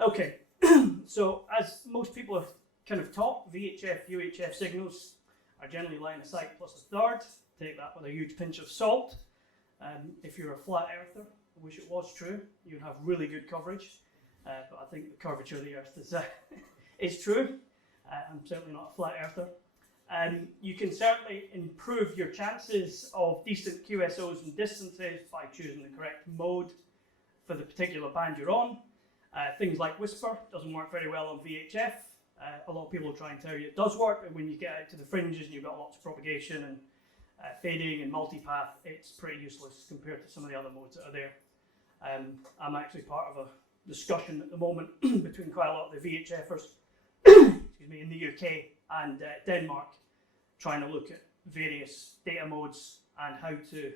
Okay, so as most people have kind of taught, VHF, UHF signals are generally line of sight plus a third. Take that with a huge pinch of salt. If you're a flat earther, I wish it was true, you'd have really good coverage. But I think the curvature of the Earth is true. I'm certainly not a flat earther. You can certainly improve your chances of decent QSOs and distances by choosing the correct mode for the particular band you're on. Things like whisper doesn't work very well on VHF. A lot of people try and tell you it does work, but when you get out to the fringes and you've got lots of propagation and fading and multipath, it's pretty useless compared to some of the other modes that are there. I'm actually part of a discussion at the moment between quite a lot of the VHFers excuse me, in the UK and Denmark, trying to look at various data modes and how to,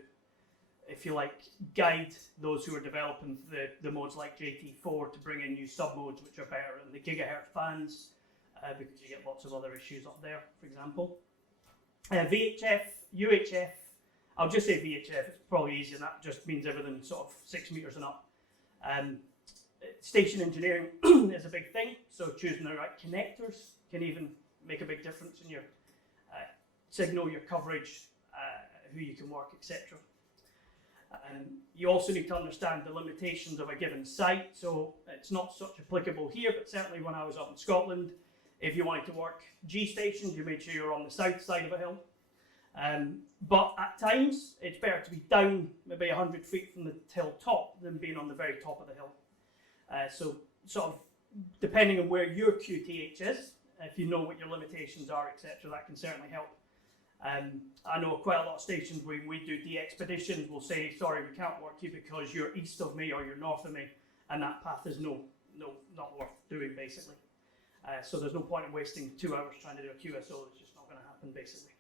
if you like, guide those who are developing the modes like JT4 to bring in new submodes which are better in the gigahertz bands, because you get lots of other issues up there, for example. VHF, UHF, I'll just say VHF, it's probably easier, and that just means everything sort of 6 meters and up. Station engineering is a big thing, so choosing the right connectors can even make a big difference in your signal, your coverage, who you can work, etc. You also need to understand the limitations of a given site, so it's not such applicable here, but certainly when I was up in Scotland, if you wanted to work G stations, you made sure you're on the south side of a hill. But at times, it's better to be down maybe 100 feet from the hill top than being on the very top of the hill. So sort of depending on where your QTH is, if you know what your limitations are, etc., that can certainly help. I know quite a lot of stations when we do DXpeditions will say, sorry, we can't work you because you're east of me or you're north of me, and that path is not worth doing, basically. So there's no point in wasting 2 hours trying to do a QSO. It's just not going to happen, basically.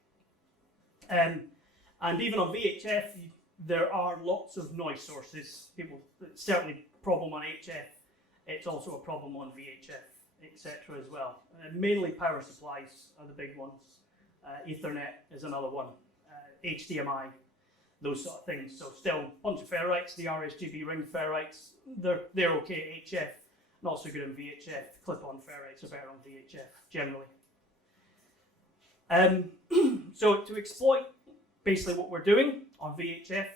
And even on VHF, there are lots of noise sources. It's certainly a problem on HF. It's also a problem on VHF, etc. as well. Mainly power supplies are the big ones. Ethernet is another one. HDMI, those sort of things. So still a bunch of ferrites, the RSGB ring ferrites, they're okay at HF, not so good in VHF. Clip-on ferrites are better on VHF generally. So to exploit basically what we're doing on VHF,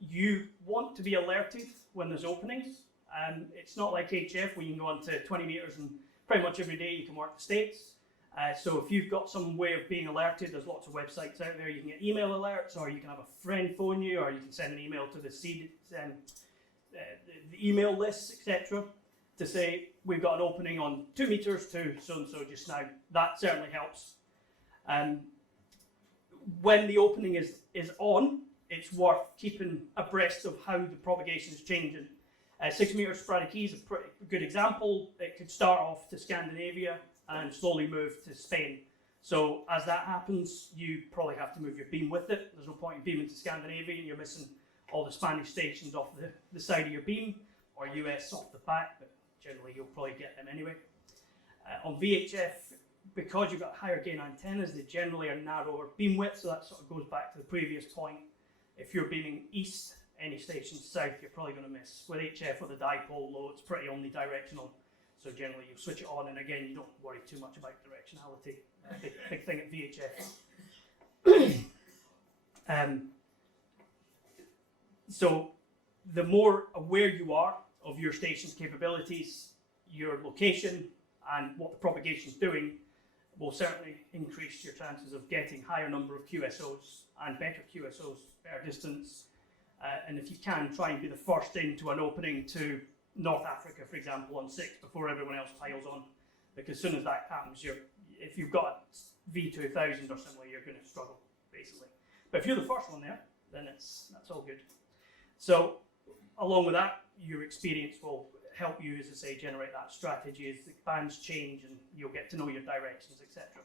you want to be alerted when there's openings. It's not like HF where you can go on to 20 meters and pretty much every day you can work the states. So if you've got some way of being alerted, there's lots of websites out there. You can get email alerts, or you can have a friend phone you, or you can send an email to the email lists, etc., to say we've got an opening on 2 meters to so-and-so just now. That certainly helps. When the opening is on, it's worth keeping abreast of how the propagation is changing. 6 meter sporadic E is a pretty good example. It could start off to Scandinavia and slowly move to Spain. So as that happens, you probably have to move your beam with it. There's no point in beaming to Scandinavia and you're missing all the Spanish stations off the side of your beam, or US off the back, but generally you'll probably get them anyway. On VHF, because you've got higher gain antennas, they generally are narrower beam width, so that sort of goes back to the previous point. If you're beaming east, any station south, you're probably going to miss. With HF with a dipole low, it's pretty omnidirectional. So generally you switch it on, and again, you don't worry too much about directionality. Big thing at VHF. So the more aware you are of your station's capabilities, your location, and what the propagation is doing, will certainly increase your chances of getting higher number of QSOs and better QSOs, better distance. And if you can, try and be the first into an opening to North Africa, for example, on 6 before everyone else piles on. Because as soon as that happens, if you've got V2000 or similar, you're going to struggle, basically. But if you're the first one there, then that's all good. So along with that, your experience will help you, as I say, generate that strategy as the bands change and you'll get to know your directions, etc.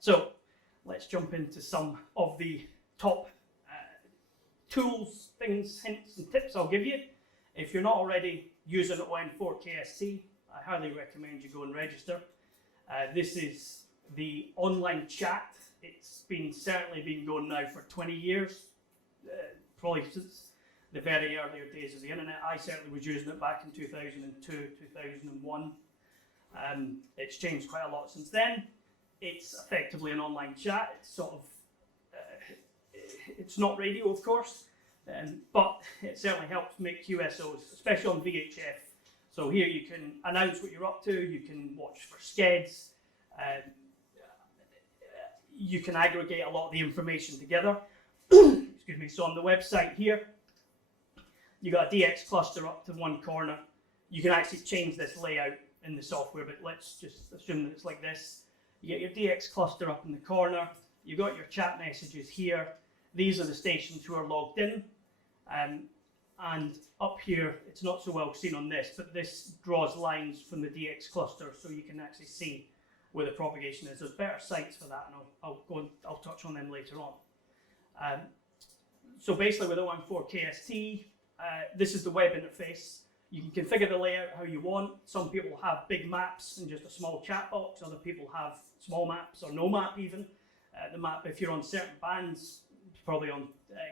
So let's jump into some of the top tools, things, hints and tips I'll give you. If you're not already using ON4KST, I highly recommend you go and register. This is the online chat. It's certainly been going now for 20 years, probably since the very earlier days of the internet. I certainly was using it back in 2002, 2001. It's changed quite a lot since then. It's effectively an online chat. It's sort of, it's not radio, of course, but it certainly helps make QSOs, especially on VHF. So here you can announce what you're up to, you can watch for skeds, you can aggregate a lot of the information together. Excuse me. So on the website here, you got a DX cluster up to one corner. You can actually change this layout in the software, but let's just assume that it's like this. You get your DX cluster up in the corner. You've got your chat messages here. These are the stations who are logged in. And up here, it's not so well seen on this, but this draws lines from the DX cluster, so you can actually see where the propagation is. There's better sites for that, and I'll touch on them later on. So basically with 014 KST, this is the web interface. You can configure the layout how you want. Some people have big maps and just a small chat box. Other people have small maps or no map even. The map, if you're on certain bands, probably on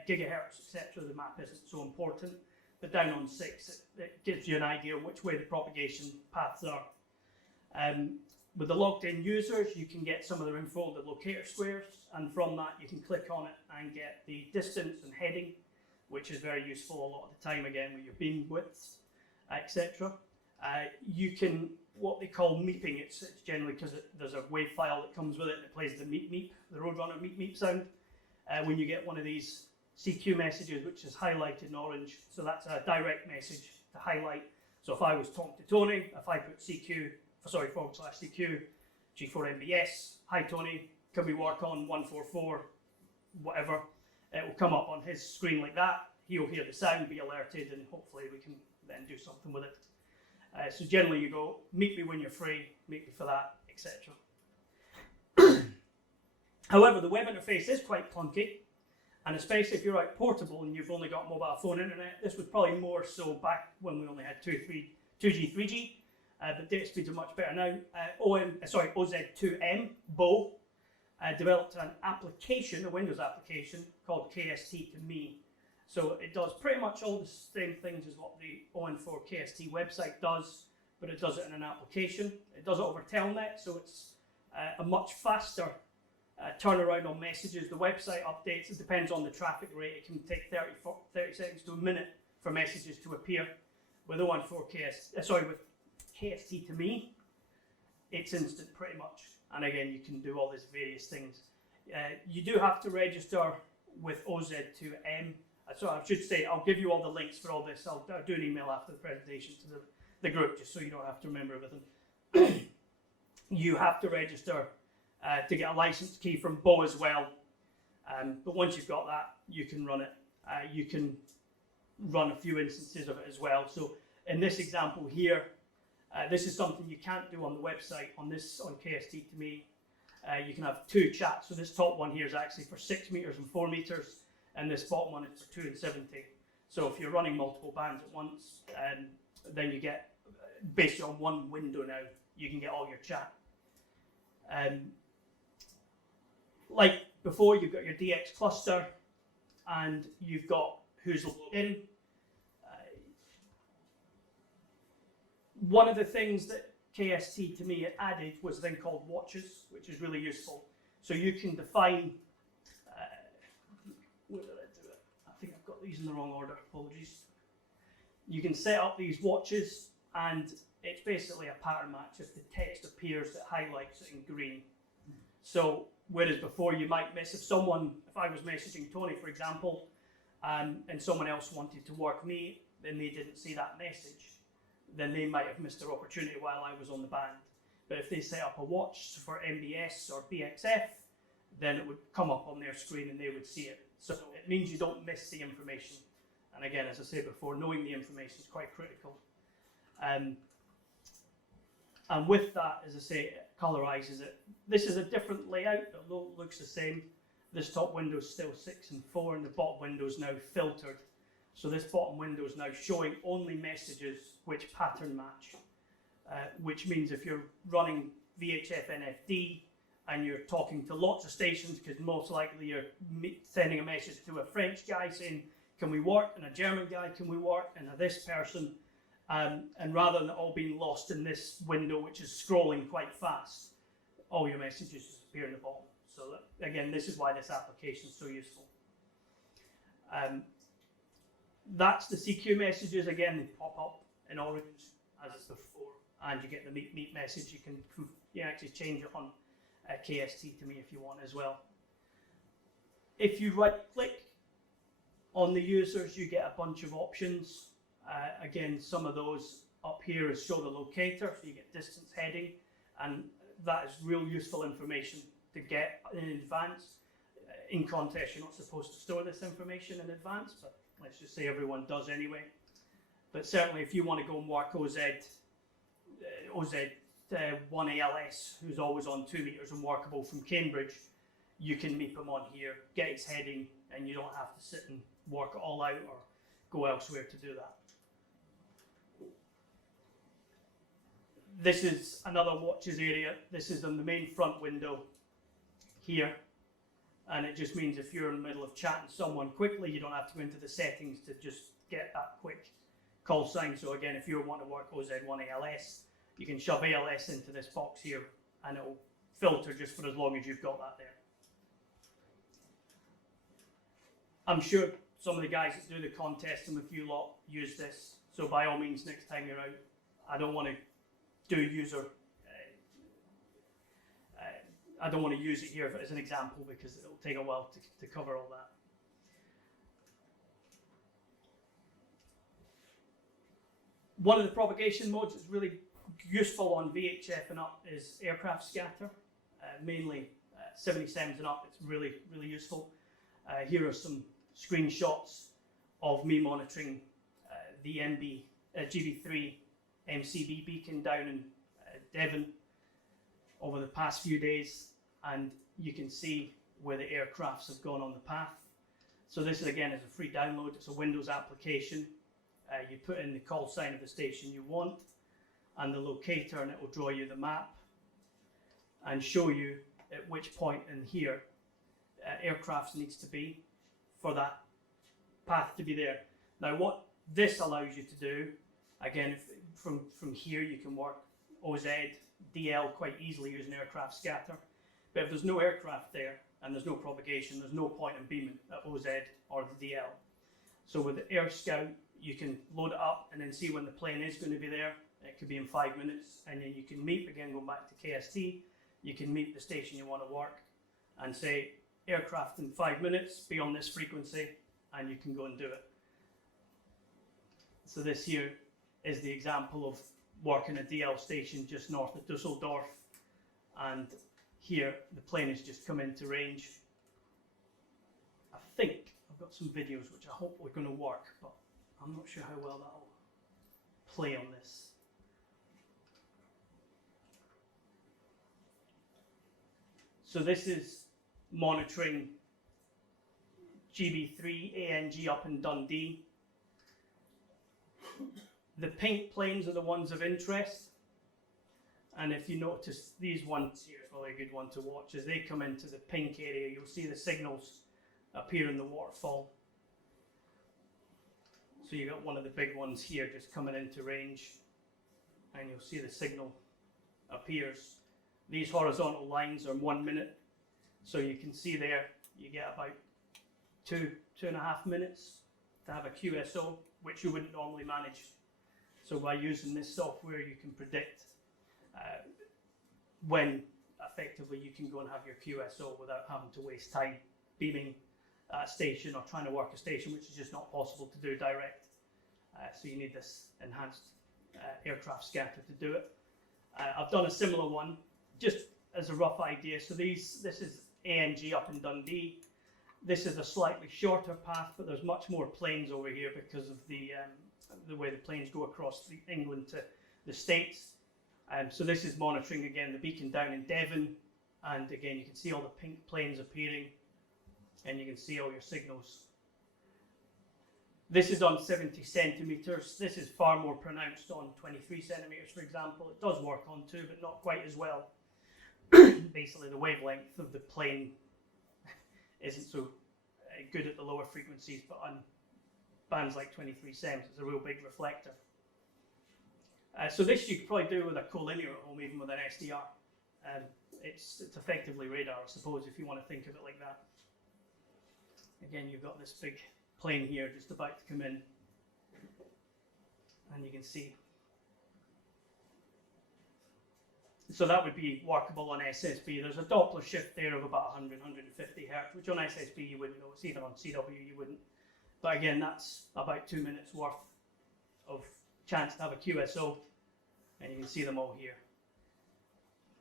gigahertz, etc., the map isn't so important. But down on 6, it gives you an idea which way the propagation paths are. With the logged in users, you can get some of their info, the locator squares, and from that you can click on it and get the distance and heading, which is very useful a lot of the time, again, with your beam widths, etc. You can, what they call meeping, it's generally because there's a WAV file that comes with it and it plays the meep meep, the Roadrunner meep meep sound. When you get one of these CQ messages, which is highlighted in orange, so that's a direct message to highlight. So if I was talking to Tony, if I put CQ, /CQ, G4MBS, hi Tony, can we work on 144, whatever, it will come up on his screen like that. He'll hear the sound, be alerted, and hopefully we can then do something with it. So generally you go, meet me when you're free, meet me for that, etc. However, the web interface is quite clunky, and especially if you're out portable and you've only got mobile phone internet. This was probably more so back when we only had 2G, 3G, but data speeds are much better now. OZ2M, Bo, developed an application, a Windows application, called KST to Me. So it does pretty much all the same things as what the 014 KST website does, but it does it in an application. It does it over Telnet, so it's a much faster turnaround on messages. The website updates, it depends on the traffic rate. It can take 30 seconds to a minute for messages to appear. With 014 with KST to Me, it's instant pretty much. And again, you can do all these various things. You do have to register with OZ2M. So I should say, I'll give you all the links for all this. I'll do an email after the presentation to the group, just so you don't have to remember everything. You have to register to get a license key from Bo as well. But once you've got that, you can run it. You can run a few instances of it as well. So in this example here, this is something you can't do on the website. On KST to Me, you can have 2 chats. So this top one here is actually for 6 meters and 4 meters, and this bottom one is for 2 and 70. So if you're running multiple bands at once, then you get, basically on one window now, you can get all your chat. Like before, you've got your DX cluster, and you've got who's logged in. One of the things that KST to Me added was a thing called watches, which is really useful. So you can define, where did I do it? I think I've got these in the wrong order, apologies. You can set up these watches, and it's basically a pattern match. If the text appears, it highlights it in green. So whereas before you might miss, if I was messaging Tony, for example, and someone else wanted to work me, then they didn't see that message, then they might have missed their opportunity while I was on the band. But if they set up a watch for MBS or BXF, then it would come up on their screen and they would see it. So it means you don't miss the information. And again, as I said before, knowing the information is quite critical. And with that, as I say, it colorizes it. This is a different layout, although it looks the same. This top window is still 6 and 4, and the bottom window is now filtered. So this bottom window is now showing only messages which pattern match, which means if you're running VHF NFD and you're talking to lots of stations, because most likely you're sending a message to a French guy saying, can we work, and a German guy, can we work, and a this person, and rather than it all being lost in this window, which is scrolling quite fast, all your messages just appear in the bottom. So that, again, this is why this application is so useful. That's the CQ messages. Again, they pop up in orange as before, and you get the meet message. You can actually change it on KST to me if you want as well. If you right click on the users, you get a bunch of options. Again, some of those up here is show the locator, so you get distance heading, and that is real useful information to get in advance. In contest, you're not supposed to store this information in advance, but let's just say everyone does anyway. But certainly if you want to go and work OZ1ALS, who's always on 2 meters and workable from Cambridge, you can meet him on here, get his heading, and you don't have to sit and work it all out or go elsewhere to do that. This is another watches area. This is on the main front window here. And it just means if you're in the middle of chatting someone quickly, you don't have to go into the settings to just get that quick call sign. So again, if you want to work OZ1ALS, you can shove ALS into this box here and it will filter just for as long as you've got that there. I'm sure some of the guys that do the contest and a few lot use this. So by all means, next time you're out, I don't want to do user I don't want to use it here as an example because it'll take a while to cover all that. One of the propagation modes that's really useful on VHF and up is aircraft scatter, mainly 77s and up. It's really, really useful. Here are some screenshots of me monitoring the GB3 MCB beacon down in Devon over the past few days, and you can see where the aircrafts have gone on the path. So this is again is a free download. It's a Windows application. You put in the call sign of the station you want and the locator, and it will draw you the map and show you at which point in here aircraft needs to be for that path to be there. Now what this allows you to do, again, from here you can work OZ, DL quite easily using aircraft scatter. But if there's no aircraft there and there's no propagation, there's no point in beaming at OZ or the DL. So with the Air Scout, you can load it up and then see when the plane is going to be there. It could be in 5 minutes, and then you can meet, again going back to KST, you can meet the station you want to work and say aircraft in 5 minutes, be on this frequency, and you can go and do it. So this here is the example of working a DL station just north of Dusseldorf, and here the plane has just come into range. I think I've got some videos which I hope are going to work, but I'm not sure how well that'll play on this. So this is monitoring GB3 ANG up in Dundee. The pink planes are the ones of interest, and if you notice these ones here is probably a good one to watch. As they come into the pink area, you'll see the signals appear in the waterfall. So you got one of the big ones here just coming into range, and you'll see the signal appears. These horizontal lines are 1 minute, so you can see there you get about 2.5 minutes to have a QSO, which you wouldn't normally manage. So by using this software, you can predict when effectively you can go and have your QSO without having to waste time beaming a station or trying to work a station, which is just not possible to do direct. So you need this enhanced aircraft scatter to do it. I've done a similar one just as a rough idea. So this is ANG up in Dundee. This is a slightly shorter path, but there's much more planes over here because of the way the planes go across England to the States. So this is monitoring again the beacon down in Devon, and again you can see all the pink planes appearing, and you can see all your signals. This is on 70 centimeters. This is far more pronounced on 23 centimeters, for example. It does work on 2, but not quite as well. Basically, the wavelength of the plane isn't so good at the lower frequencies, but on band's like 23 cents. It's a real big reflector. So this you could probably do with a collinear at home, even with an SDR. It's effectively radar, I suppose, if you want to think of it like that. Again, you've got this big plane here just about to come in, and you can see. So that would be workable on SSB. There's a Doppler shift there of about 100, 150 hertz, which on SSB you wouldn't notice, even on CW you wouldn't. But again, that's about 2 minutes worth of chance to have a QSO, and you can see them all here.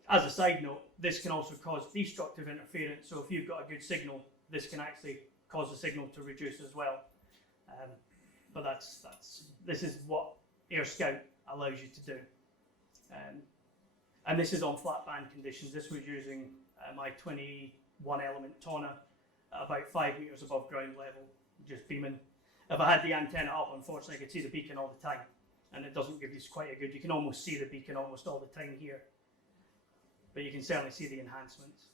As a side note, this can also cause destructive interference, so if you've got a good signal, this can actually cause the signal to reduce as well. But this is what AirScout allows you to do. And this is on flat band conditions. This was using my 21 element toner at about 5 meters above ground level, just beaming. If I had the antenna up, unfortunately I could see the beacon all the time, and it doesn't give you quite a good, you can almost see the beacon almost all the time here, but you can certainly see the enhancements.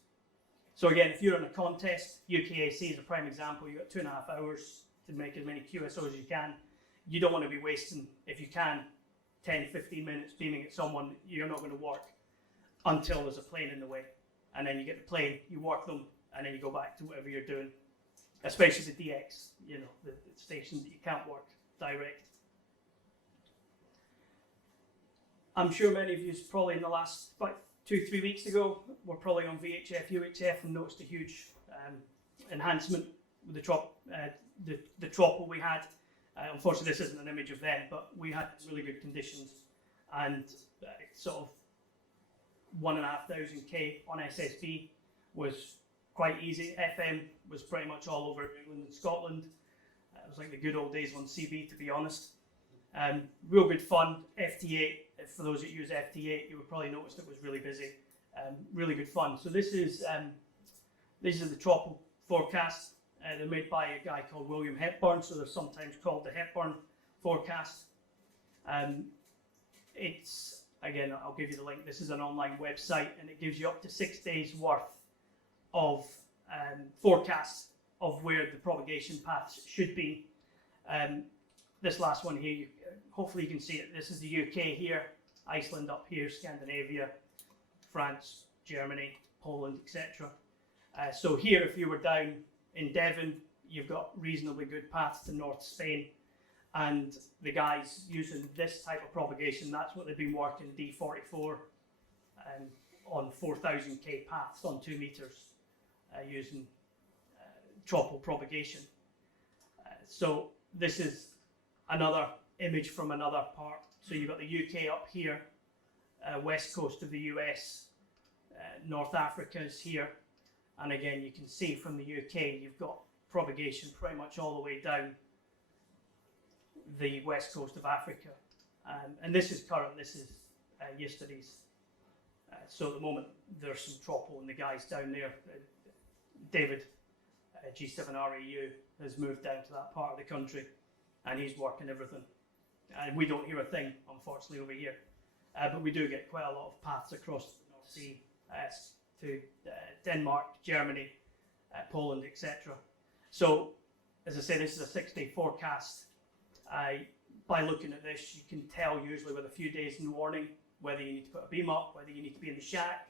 So again, if you're in a contest, UKAC is a prime example. You've got 2.5 hours to make as many QSOs as you can. You don't want to be wasting, if you can, 10, 15 minutes beaming at someone. You're not going to work until there's a plane in the way. And then you get the plane, you work them, and then you go back to whatever you're doing. Especially the DX, you know, the stations that you can't work direct. I'm sure many of you probably in the last 2-3 weeks ago were probably on VHF, UHF and noticed a huge enhancement with the tropple we had. Unfortunately, this isn't an image of them, but we had really good conditions, and sort of 1,500 K on SSB was quite easy. FM was pretty much all over England and Scotland. It was like the good old days on CB, to be honest. Real good fun. FT8, for those that use FT8, you would probably notice it was really busy. Really good fun. So this is the tropple forecast. They're made by a guy called William Hepburn, so they're sometimes called the Hepburn forecast. It's, again, I'll give you the link. This is an online website, and it gives you up to 6 days worth of forecasts of where the propagation paths should be. This last one here, hopefully you can see it. This is the UK here, Iceland up here, Scandinavia, France, Germany, Poland, etc. So here, if you were down in Devon, you've got reasonably good paths to North Spain, and the guys using this type of propagation, that's what they've been working D44 on 4,000 K paths on 2 meters using tropple propagation. So this is another image from another part. So you've got the UK up here, west coast of the US, North Africa is here, and again you can see from the UK you've got propagation pretty much all the way down the west coast of Africa. And this is current, this is yesterday's. So at the moment there's some tropple, and the guys down there, David, G7RAU, has moved down to that part of the country, and he's working everything. And we don't hear a thing, unfortunately, over here. But we do get quite a lot of paths across the North Sea to Denmark, Germany, Poland, etc. So, as I say, this is a 6-day forecast. By looking at this, you can tell usually with a few days in warning whether you need to put a beam up, whether you need to be in the shack,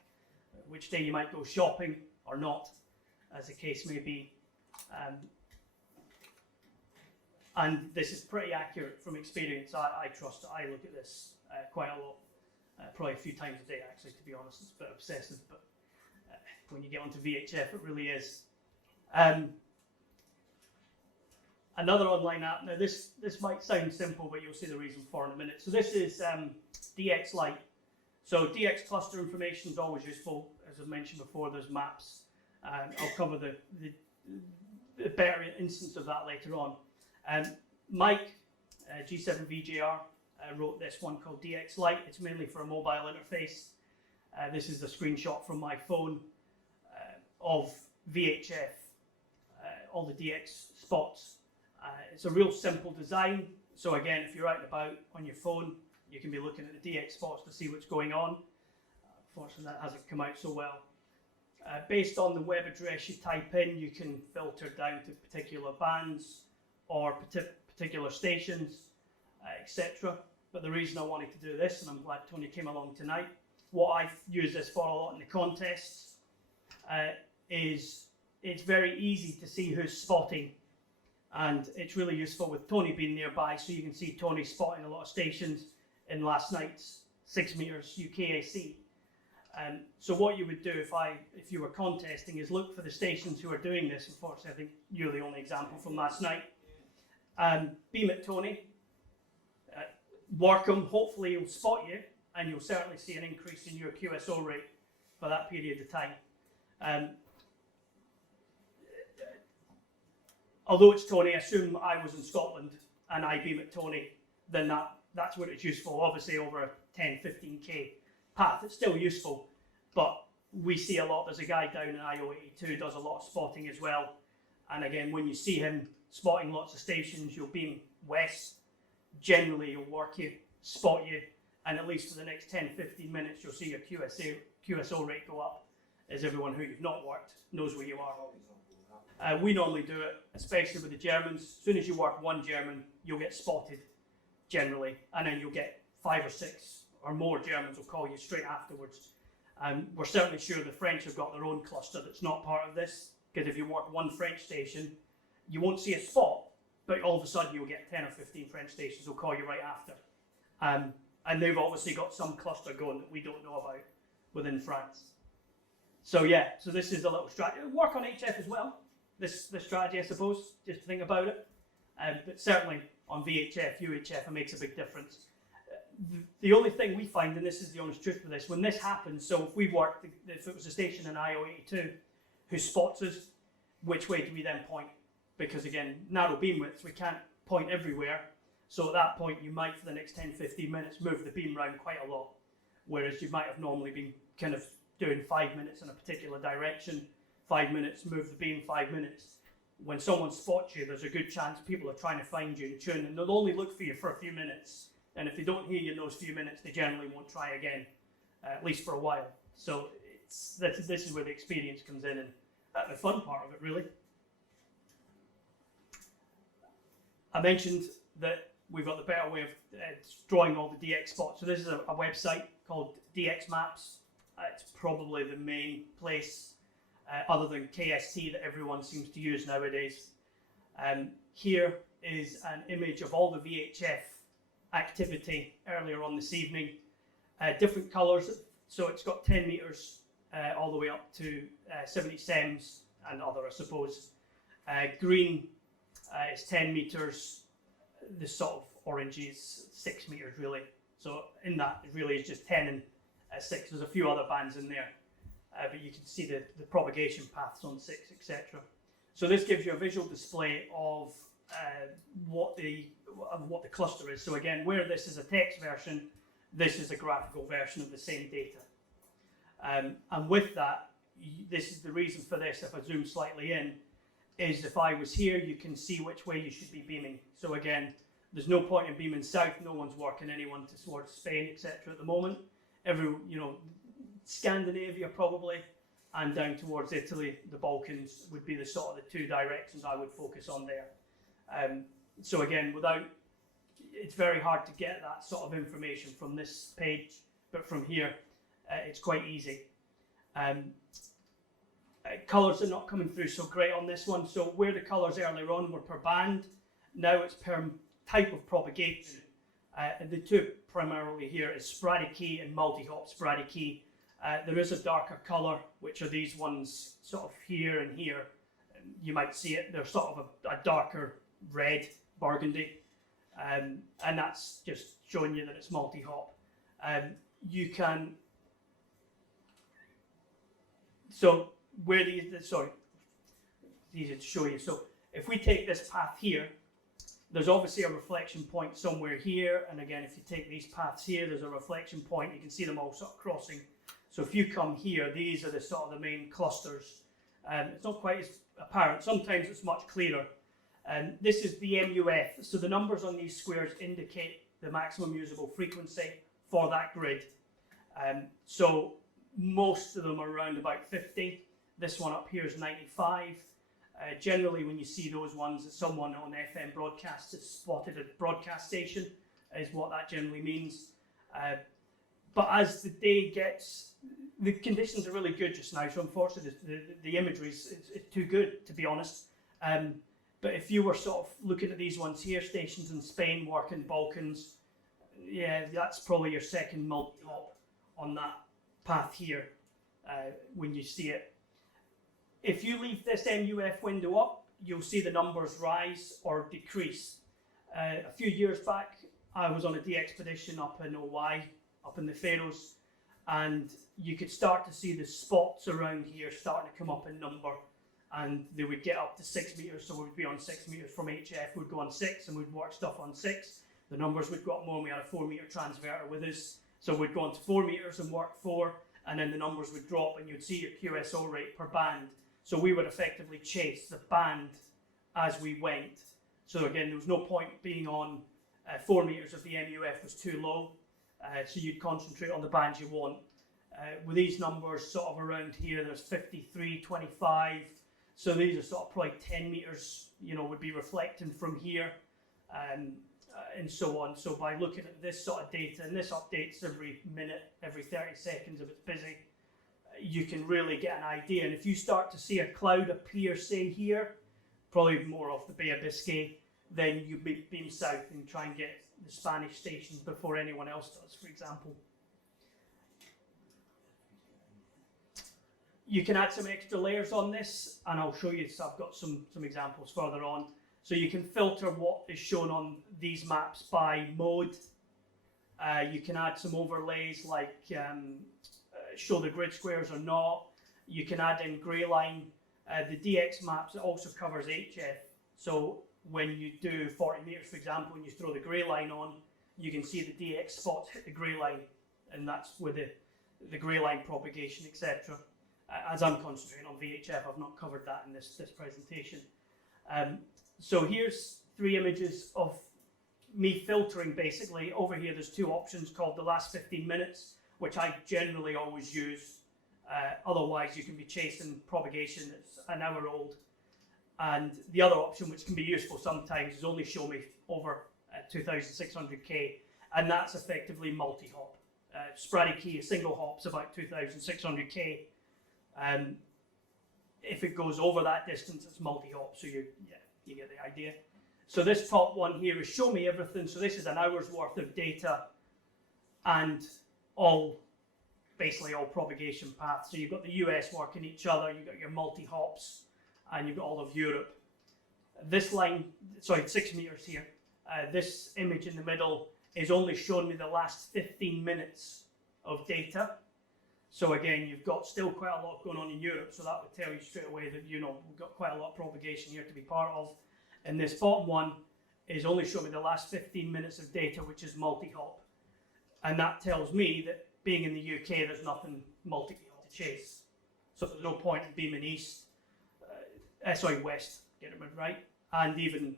which day you might go shopping or not, as the case may be. And this is pretty accurate from experience. I trust it. I look at this quite a lot, probably a few times a day actually, to be honest. It's a bit obsessive, but when you get onto VHF, it really is. Another online app, now this might sound simple, but you'll see the reason for in a minute. So this is DX Lite. So DX cluster information is always useful. As I've mentioned before, there's maps. I'll cover the better instance of that later on. Mike, G7VJR, wrote this one called DX Lite. It's mainly for a mobile interface. This is the screenshot from my phone of VHF, all the DX spots. It's a real simple design. So again, if you're out and about on your phone, you can be looking at the DX spots to see what's going on. Unfortunately, that hasn't come out so well. Based on the web address you type in, you can filter down to particular bands or particular stations, etc. But the reason I wanted to do this, and I'm glad Tony came along tonight, what I've used this for a lot in the contests is it's very easy to see who's spotting, and it's really useful with Tony being nearby, so you can see Tony spotting a lot of stations in last night's 6 meters UKAC. So what you would do if you were contesting is look for the stations who are doing this. Unfortunately, I think you're the only example from last night. Beam at Tony, work him, hopefully he'll spot you, and you'll certainly see an increase in your QSO rate for that period of time. Although it's Tony, assume I was in Scotland and I beam at Tony, then that's what it's useful. Obviously over a 10, 15k path, it's still useful, but we see a lot. There's a guy down in IO82 does a lot of spotting as well, and again, when you see him spotting lots of stations, you'll beam west. Generally, he'll work you, spot you, and at least for the next 10, 15 minutes, you'll see your QSO rate go up, as everyone who you've not worked knows where you are. We normally do it, especially with the Germans. As soon as you work one German, you'll get spotted, generally, and then you'll get 5 or 6 or more Germans will call you straight afterwards. We're certainly sure the French have got their own cluster that's not part of this, because if you work one French station, you won't see a spot, but all of a sudden you'll get 10 or 15 French stations will call you right after. And they've obviously got some cluster going that we don't know about within France. So yeah, so this is a little strategy. Work on HF as well, this strategy, I suppose, just to think about it. But certainly on VHF, UHF, it makes a big difference. The only thing we find, and this is the honest truth with this, when this happens, so if we work, if it was a station in IO82 who spots us, which way do we then point? Because again, narrow beam widths, we can't point everywhere. So at that point, you might, for the next 10, 15 minutes, move the beam around quite a lot. Whereas you might have normally been kind of doing 5 minutes in a particular direction, 5 minutes, move the beam 5 minutes. When someone spots you, there's a good chance people are trying to find you and tune, and they'll only look for you for a few minutes. And if they don't hear you in those few minutes, they generally won't try again, at least for a while. So this is where the experience comes in, and the fun part of it, really. I mentioned that we've got the better way of drawing all the DX spots. So this is a website called DXmaps. It's probably the main place, other than KST, that everyone seems to use nowadays. Here is an image of all the VHF activity earlier on this evening. Different colours, so it's got 10 metres all the way up to 70 sems and other, I suppose. Green is 10 metres, the sort of orange is 6 metres really. So in that, it really is just 10 and 6. There's a few other bands in there, but you can see the propagation paths on 6, etc. So this gives you a visual display of what the cluster is. So again, where this is a text version, this is a graphical version of the same data. And with that, this is the reason for this, if I zoom slightly in, is if I was here, you can see which way you should be beaming. So again, there's no point in beaming south, no one's working anyone towards Spain, etc. at the moment. Scandinavia probably, and down towards Italy, the Balkans would be the sort of the two directions I would focus on there. So again, it's very hard to get that sort of information from this page, but from here, it's quite easy. Colours are not coming through so great on this one. So where the colours earlier on were per band, now it's per type of propagation. And the two primarily here is sporadic key and multi-hop sporadic key. There is a darker colour, which are these ones sort of here and here. You might see it, they're sort of a darker red, burgundy. And that's just showing you that it's multi-hop. You can, so where sorry, it's easier to show you. So if we take this path here, there's obviously a reflection point somewhere here, and again, if you take these paths here, there's a reflection point. You can see them all sort of crossing. So if you come here, these are the sort of the main clusters. It's not quite as apparent. Sometimes it's much clearer. This is the MUF. So the numbers on these squares indicate the maximum usable frequency for that grid. So most of them are around about 50. This one up here is 95. Generally, when you see those ones, it's someone on FM broadcast has spotted a broadcast station, is what that generally means. But as the day gets, the conditions are really good just now, so unfortunately the imagery is too good, to be honest. But if you were sort of looking at these ones here, stations in Spain, working Balkans, yeah, that's probably your second multi-hop on that path here when you see it. If you leave this MUF window up, you'll see the numbers rise or decrease. A few years back, I was on a DXpedition up in OY, up in the Faroes, and you could start to see the spots around here starting to come up in number, and they would get up to 6 meters, so we'd be on 6 meters from HF, we'd go on 6 and we'd work stuff on 6. The numbers would go up more, and we had a 4 meter transverter with us, so we'd go on to 4 meters and work 4, and then the numbers would drop and you'd see your QSO rate per band. So we would effectively chase the band as we went. So again, there was no point being on 4 meters if the MUF was too low, so you'd concentrate on the bands you want. With these numbers sort of around here, there's 53, 25, so these are sort of probably 10 meters, you know, would be reflecting from here, and so on. So by looking at this sort of data, and this updates every minute, every 30 seconds if it's busy, you can really get an idea. And if you start to see a cloud appear, say here, probably more off the Bay of Biscay, then you beam south and try and get the Spanish stations before anyone else does, for example. You can add some extra layers on this, and I'll show you, so I've got some examples further on. So you can filter what is shown on these maps by mode. You can add some overlays like show the grid squares or not. You can add in grey line. The DXmaps, it also covers HF. So when you do 40 meters, for example, and you throw the grey line on, you can see the DX spots hit the grey line, and that's with the grey line propagation, etc. As I'm concentrating on VHF, I've not covered that in this presentation. So here's 3 images of me filtering basically. Over here there's 2 options called the last 15 minutes, which I generally always use. Otherwise you can be chasing propagation that's an hour old. And the other option, which can be useful sometimes, is only show me over 2600K, and that's effectively multi-hop. Sporadic key, a single hop's about 2600K. If it goes over that distance, it's multi-hop, so you get the idea. So this top one here is show me everything. So this is an hour's worth of data and basically all propagation paths. So you've got the US working each other, you've got your multi-hops, and you've got all of Europe. This line, sorry, 6 meters here. This image in the middle is only showing me the last 15 minutes of data. So again, you've got still quite a lot going on in Europe, so that would tell you straight away that, you know, we've got quite a lot of propagation here to be part of. And this bottom one is only showing me the last 15 minutes of data, which is multi-hop. And that tells me that being in the UK, there's nothing multi-hop to chase. So there's no point in beaming east, west, get it right, and even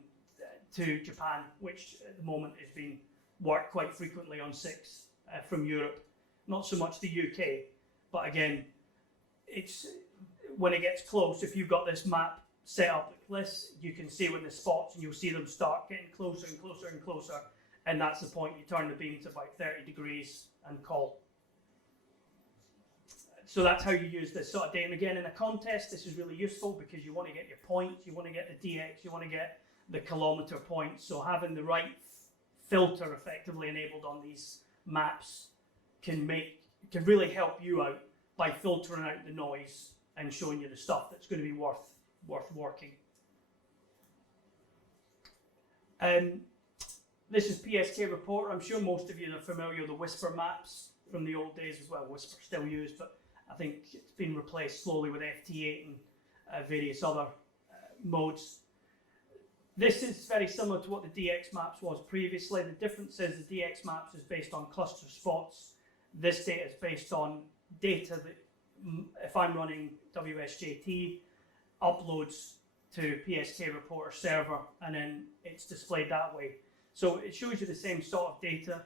to Japan, which at the moment is being worked quite frequently on 6 from Europe. Not so much the UK, but again, it's when it gets close, if you've got this map set up like this, you can see when the spots, and you'll see them start getting closer and closer and closer, and that's the point you turn the beam to about 30 degrees and call. So that's how you use this sort of data. And again, in a contest, this is really useful because you want to get your points, you want to get the DX, you want to get the kilometer points. So having the right filter effectively enabled on these maps can really help you out by filtering out the noise and showing you the stuff that's going to be worth working. This is PSK Reporter. I'm sure most of you are familiar with the Whisper maps from the old days as well. Whisper still used, but I think it's been replaced slowly with FT8 and various other modes. This is very similar to what the DXmaps was previously. The difference is the DXmaps is based on cluster spots. This data is based on data that, if I'm running WSJT, uploads to PSK Reporter server, and then it's displayed that way. So it shows you the same sort of data.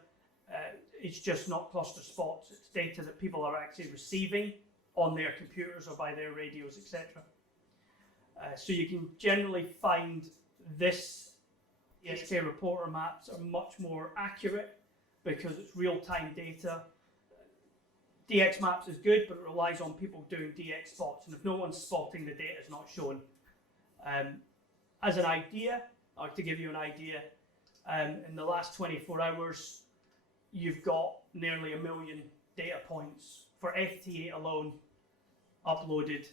It's just not cluster spots. It's data that people are actually receiving on their computers or by their radios, etc. So you can generally find this PSK Reporter maps are much more accurate because it's real-time data. DXmaps is good, but it relies on people doing DX spots, and if no one's spotting, the data is not shown. As an idea, or to give you an idea, in the last 24 hours, you've got nearly 1 million data points for FT8 alone uploaded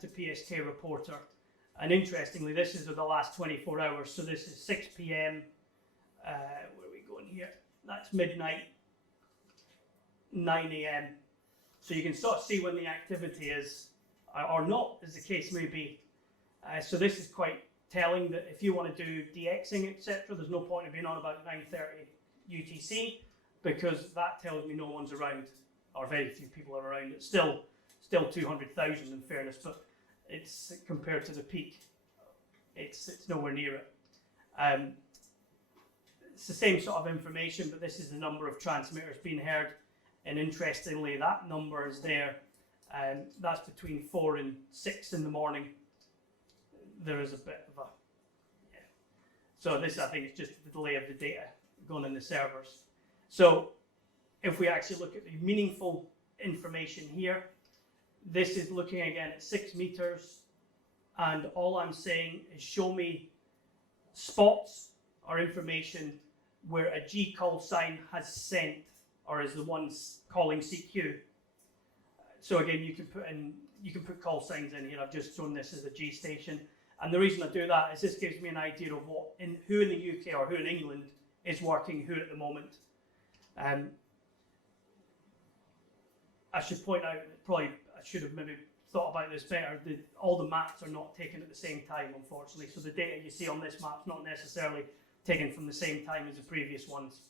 to PSK Reporter. And interestingly, this is of the last 24 hours, so this is 6 p.m. Where are we going here? That's midnight, 9 a.m. So you can sort of see when the activity is, or not, as the case may be. So this is quite telling that if you want to do DXing, etc., there's no point in being on about 9:30 UTC, because that tells me no one's around, or very few people are around. It's still 200,000 in fairness, but it's compared to the peak, it's nowhere near it. It's the same sort of information, but this is the number of transmitters being heard, and interestingly, that number is there. That's between 4 and 6 in the morning. There is a bit of a, yeah. So this, I think, is just the delay of the data going in the servers. So if we actually look at the meaningful information here, this is looking again at 6 meters, and all I'm saying is show me spots or information where a G call sign has sent, or is the ones calling CQ. So again, you can put call signs in here. I've just shown this as a G station, and the reason I do that is this gives me an idea of who in the UK or who in England is working who at the moment. I should point out that probably I should have maybe thought about this better. All the maps are not taken at the same time, unfortunately. So the data you see on this map is not necessarily taken from the same time as the previous ones.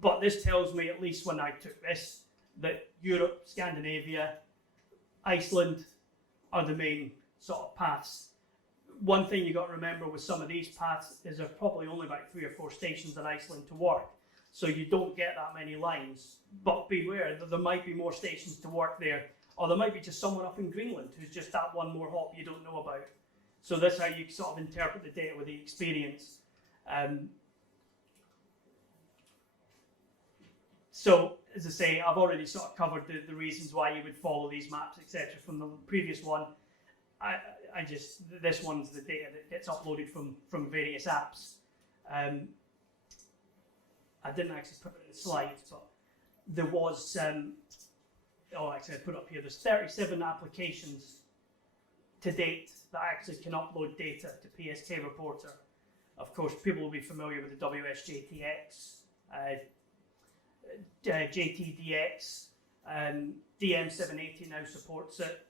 But this tells me, at least when I took this, that Europe, Scandinavia, Iceland are the main sort of paths. One thing you got to remember with some of these paths is there's probably only about 3 or 4 stations in Iceland to work. So you don't get that many lines, but beware that there might be more stations to work there, or there might be just someone up in Greenland who's just that one more hop you don't know about. So that's how you sort of interpret the data with the experience. So as I say, I've already sort of covered the reasons why you would follow these maps, etc. from the previous one. This one's the data that gets uploaded from various apps. I didn't actually put it in the slides, but there was, actually I put it up here, there's 37 applications to date that actually can upload data to PSK Reporter. Of course, people will be familiar with the WSJTX, JTDX, DM780 now supports it,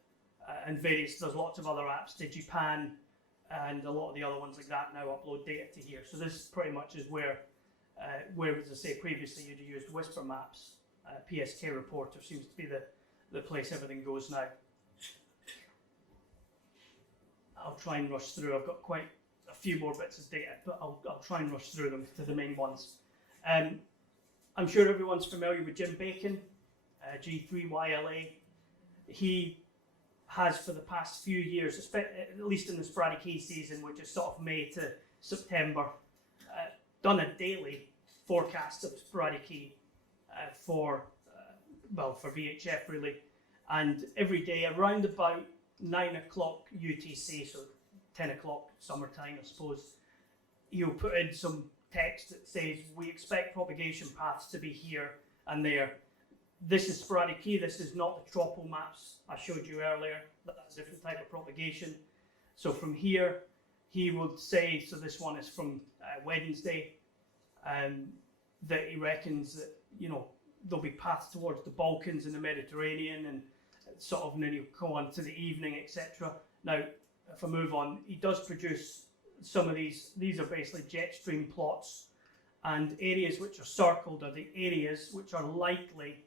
and there's lots of other apps, Digipan, and a lot of the other ones like that now upload data to here. So this pretty much is where, as I say previously, you'd used Whisper Maps. PSK Reporter seems to be the place everything goes now. I'll try and rush through. I've got quite a few more bits of data, but I'll try and rush through them to the main ones. I'm sure everyone's familiar with Jim Bacon, G3YLA. He has for the past few years, at least in the sporadic key season, which is sort of May to September, done a daily forecast of sporadic key for VHF really, and every day around about 9 o'clock UTC, so 10 o'clock summertime I suppose, he'll put in some text that says we expect propagation paths to be here and there. This is sporadic key, this is not the tropo maps I showed you earlier, that's a different type of propagation. So from here he would say, so this one is from Wednesday, that he reckons that, there'll be paths towards the Balkans and the Mediterranean, and sort of, and then he'll go on to the evening, etc. Now, if I move on, he does produce some of these are basically jet stream plots, and areas which are circled are the areas which are likely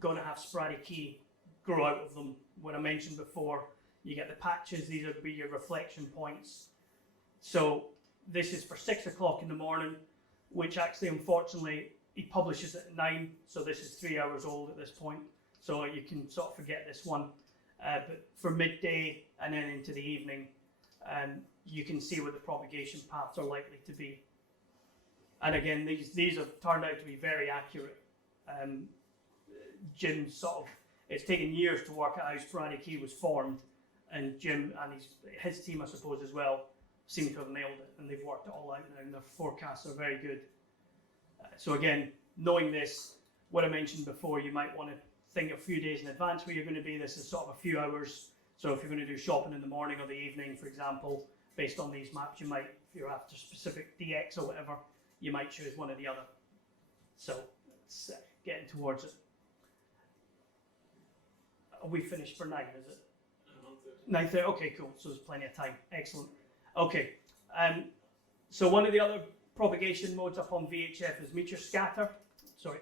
going to have sporadic key grow out of them. When I mentioned before, you get the patches, these would be your reflection points. So this is for 6 o'clock in the morning, which actually, unfortunately, he publishes it at 9, so this is 3 hours old at this point, so you can sort of forget this one. but for midday and then into the evening, you can see what the propagation paths are likely to be. And again, these have turned out to be very accurate. Jim it's taken years to work out how sporadic he was formed, and Jim and his team, I suppose, as well, seem to have nailed it, and they've worked it all out now, and their forecasts are very good. So again, knowing this, what I mentioned before, you might want to think a few days in advance where you're going to be. This is sort of a few hours. So if you're going to do shopping in the morning or the evening, for example, based on these maps, you might, if you're after specific DX or whatever, you might choose one or the other. So it's getting towards it. Are we finished for 9, is it? 9:30. Okay, cool. So there's plenty of time. Excellent. Okay. So one of the other propagation modes up on VHF is meteor scatter. Sorry.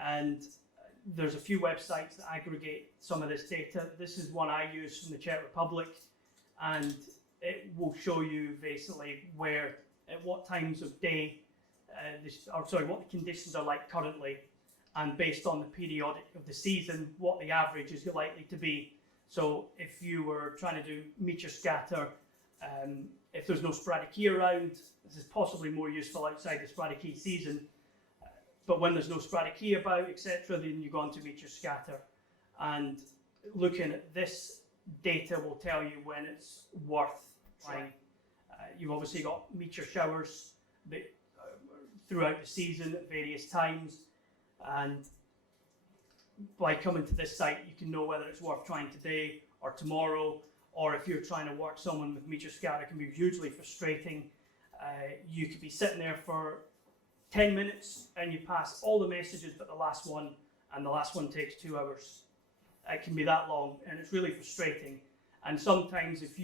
And there's a few websites that aggregate some of this data. This is one I use from the Czech Republic, and it will show you basically where, at what times of day, what the conditions are like currently, and based on the periodic of the season, what the average is likely to be. So if you were trying to do meteor scatter, if there's no sporadic year round, this is possibly more useful outside the sporadic heat season. But when there's no sporadic heat about, etc., then you go on to meteor scatter. And looking at this data will tell you when it's worth trying. You've obviously got meteor showers throughout the season at various times. And by coming to this site, you can know whether it's worth trying today or tomorrow, or if you're trying to work someone with meteor scatter, it can be hugely frustrating. You could be sitting there for 10 minutes and you pass all the messages but the last one, and the last one takes 2 hours. It can be that long, and it's really frustrating. And sometimes if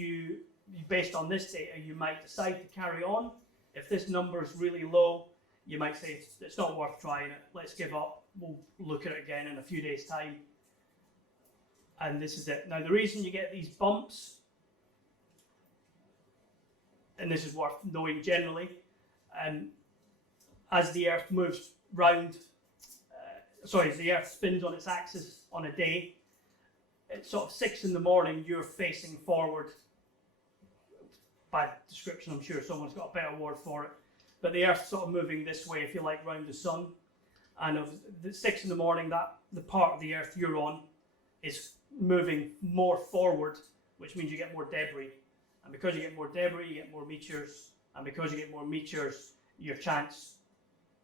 based on this data, you might decide to carry on. If this number is really low, you might say, it's not worth trying it, let's give up, we'll look at it again in a few days' time. And this is it. Now the reason you get these bumps, and this is worth knowing generally, as the Earth moves round, as the Earth spins on its axis on a day, it's sort of 6 in the morning, you're facing forward. Bad description, I'm sure someone's got a better word for it. But the Earth's sort of moving this way, if you like, round the sun. And of the 6 in the morning, the part of the Earth you're on is moving more forward, which means you get more debris. And because you get more debris, you get more meteors. And because you get more meteors, your chance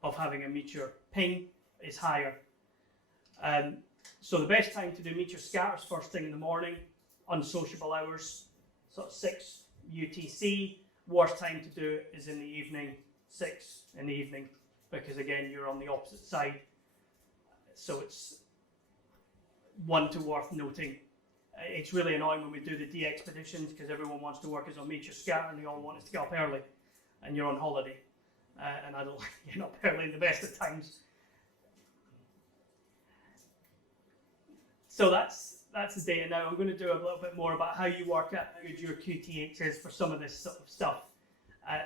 of having a meteor ping is higher. So the best time to do meteor scatter is first thing in the morning, unsociable hours, sort of 6 UTC. Worst time to do it is in the evening, 6 in the evening, because again, you're on the opposite side. So it's one to worth noting. It's really annoying when we do the D expeditions because everyone wants to work as a meteor scatter and they all want us to get up early, and you're on holiday. And I don't like getting up early the best of times. So that's the data. Now I'm going to do a little bit more about how you work out how good your QTH is for some of this sort of stuff.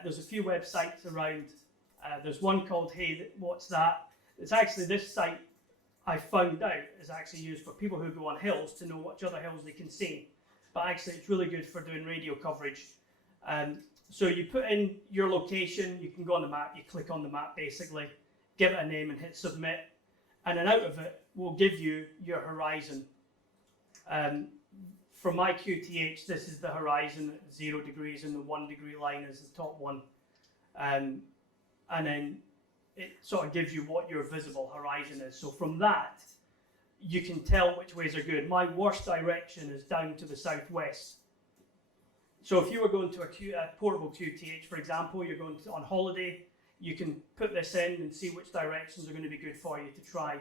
There's a few websites around. There's one called Hey, What's That? It's actually, this site I found out is actually used for people who go on hills to know which other hills they can see. But actually it's really good for doing radio coverage. So you put in your location, you can go on the map, you click on the map basically, give it a name and hit submit. And then out of it will give you your horizon. For my QTH, this is the horizon at 0 degrees, and the 1 degree line is the top one. And then it sort of gives you what your visible horizon is. So from that, you can tell which ways are good. My worst direction is down to the southwest. So if you were going to a portable QTH, for example, you're going on holiday, you can put this in and see which directions are going to be good for you to try,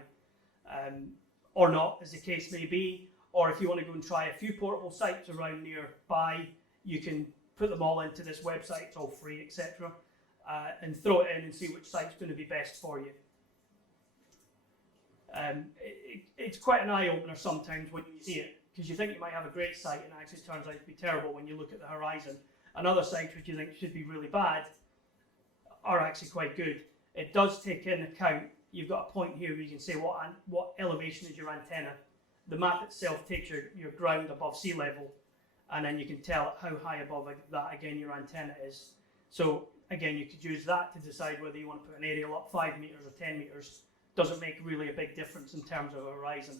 or not, as the case may be. Or if you want to go and try a few portable sites around nearby, you can put them all into this website, it's all free, etc., and throw it in and see which site's going to be best for you. It's quite an eye-opener sometimes when you see it, because you think you might have a great site and it actually turns out to be terrible when you look at the horizon. And other sites which you think should be really bad are actually quite good. It does take in account, you've got a point here where you can say what elevation is your antenna. the map itself takes your ground above sea level, and then you can tell how high above that again your antenna is. So again, you could use that to decide whether you want to put an aerial up 5 meters or 10 meters. Doesn't make really a big difference in terms of horizon.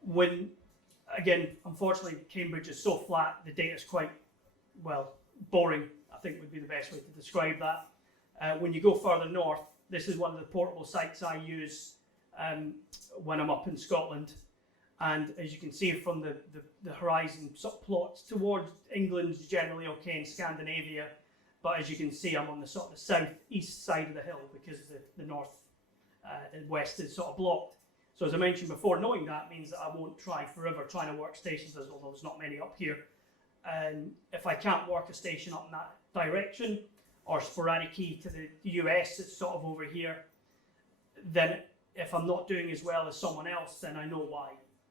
When, again, unfortunately, Cambridge is so flat, the data is quite, well, boring, I think would be the best way to describe that. When you go further north, this is one of the portable sites I use when I'm up in Scotland. And as you can see from the horizon sort of plots towards England's generally okay in Scandinavia, but as you can see, I'm on the sort of the southeast side of the hill because the north and west is sort of blocked. So as I mentioned before, knowing that means that I won't try forever trying to work stations, although there's not many up here. And if I can't work a station up in that direction, or sporadic key to the US, it's sort of over here, then if I'm not doing as well as someone else, then I know why.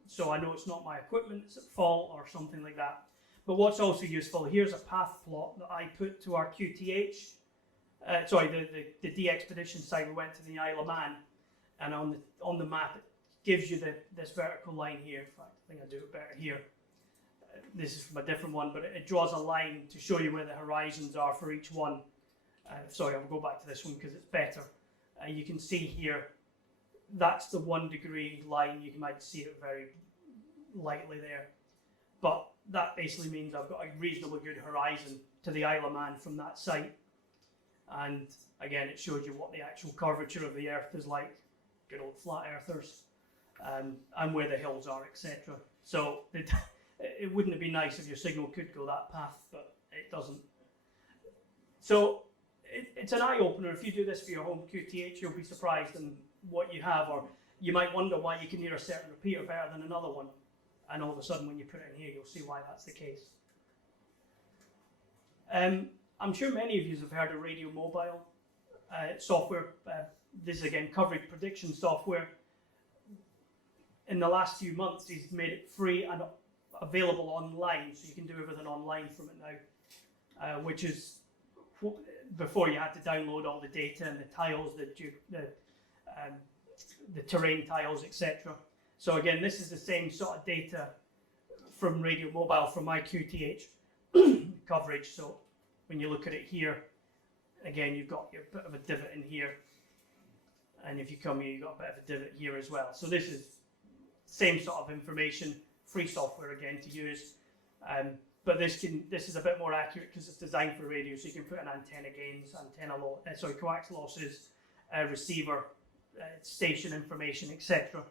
So I know it's not my equipment, it's at fault or something like that. But what's also useful, here's a path plot that I put to our QTH, the DXpedition site. We went to the Isle of Man, and on the map it gives you this vertical line here. In fact, I think I do it better here. This is from a different one, but it draws a line to show you where the horizons are for each one. Sorry, I'll go back to this one because it's better. You can see here, that's the 1 degree line. You might see it very lightly there. But that basically means I've got a reasonably good horizon to the Isle of Man from that site. And again, it shows you what the actual curvature of the Earth is like, good old flat earthers, and where the hills are, etc. So it wouldn't have been nice if your signal could go that path, but it doesn't. So it's an eye-opener. If you do this for your home QTH, you'll be surprised in what you have, or you might wonder why you can hear a certain repeater better than another one. And all of a sudden, when you put it in here, you'll see why that's the case. I'm sure many of you have heard of radio mobile software. This is again coverage prediction software. In the last few months, he's made it free and available online, so you can do everything online from it now, which is before you had to download all the data and the tiles, the terrain tiles, etc. So again, this is the same sort of data from radio mobile from my QTH coverage. So when you look at it here, again, you've got your bit of a divot in here. And if you come here, you've got a bit of a divot here as well. So this is same sort of information, free software again to use. But this is a bit more accurate because it's designed for radio, so you can put in antenna gains, coax losses, receiver, station information, etc.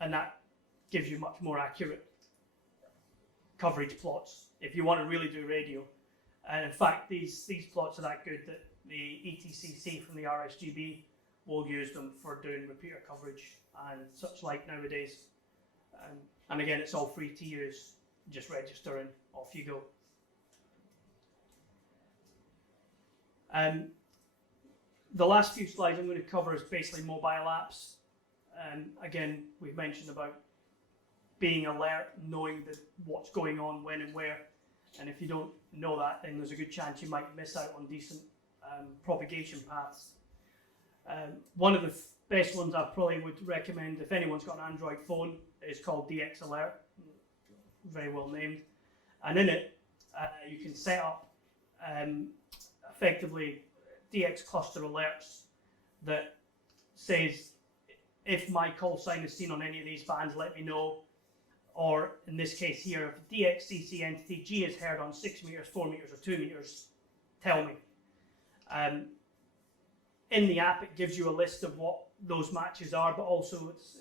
And that gives you much more accurate coverage plots if you want to really do radio. And in fact, these plots are that good that the ETCC from the RSGB will use them for doing repeater coverage and such like nowadays. And again, it's all free to use. Just register and off you go. The last few slides I'm going to cover is basically mobile apps. Again, we've mentioned about being alert, knowing what's going on, when and where. And if you don't know that, then there's a good chance you might miss out on decent propagation paths. One of the best ones I probably would recommend if anyone's got an Android phone is called DX Alert, very well named. And in it, you can set up effectively DX cluster alerts that says, if my call sign is seen on any of these bands, let me know. Or in this case here, if DXCC entity G is heard on 6 meters, 4 meters, or 2 meters, tell me. In the app, it gives you a list of what those matches are, but also it's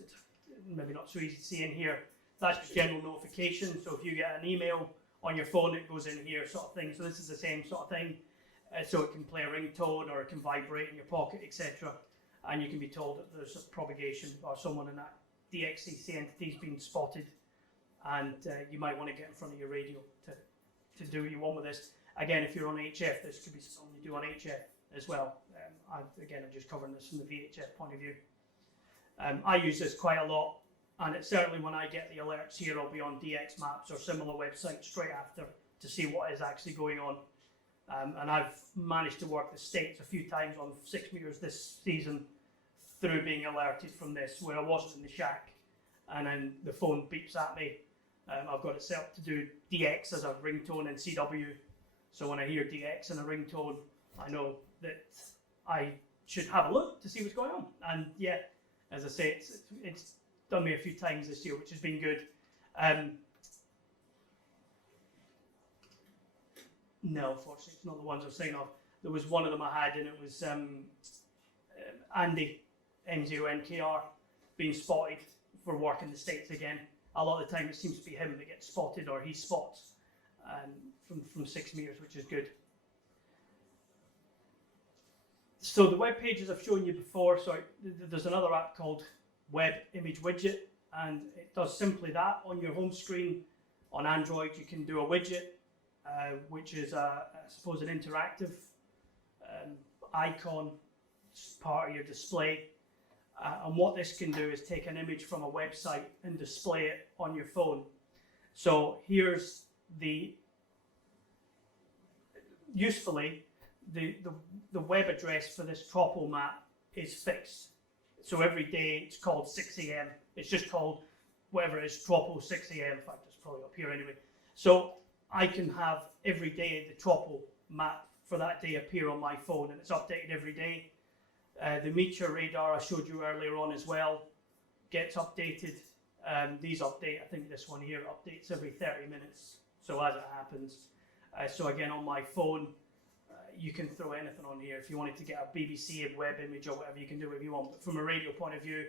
maybe not so easy to see in here. That's just general notification. So if you get an email on your phone, it goes in here, sort of thing. So this is the same sort of thing. So it can play a ringtone or it can vibrate in your pocket, etc. And you can be told that there's a propagation or someone in that DXCC entity's been spotted, and you might want to get in front of your radio to do what you want with this. Again, if you're on HF, this could be something you do on HF as well. I'm just covering this from the VHF point of view. I use this quite a lot, and it's certainly when I get the alerts here, I'll be on DXmaps or similar websites straight after to see what is actually going on. And I've managed to work the States a few times on 6 meters this season, through being alerted from this, where I wasn't in the shack, and then the phone beeps at me. I've got it set up to do DX as a ringtone in CW, so when I hear DX in a ringtone, I know that I should have a look to see what's going on. And yeah, as I say, it's done me a few times this year, which has been good. No, unfortunately, it's not the ones I was saying of. There was one of them I had, and it was Andy, M0NKR, being spotted for work in the States again. A lot of the time it seems to be him that gets spotted, or he spots from 6 meters, which is good. So the web pages I've shown you before, so there's another app called Web Image Widget, and it does simply that. On your home screen on Android, you can do a widget, which is, I suppose, an interactive icon, part of your display. And what this can do is take an image from a website and display it on your phone. So here's usefully, the web address for this Tropo map is fixed. So every day it's called 6 AM. It's just called whatever it is, Tropo 6 AM. In fact, it's probably up here anyway. So I can have every day the Tropo map for that day appear on my phone, and it's updated every day. The meteor radar I showed you earlier on as well gets updated. These update, I think this one here updates every 30 minutes, so as it happens. So again, on my phone, you can throw anything on here. If you wanted to get a BBC web image or whatever, you can do whatever you want. But from a radio point of view,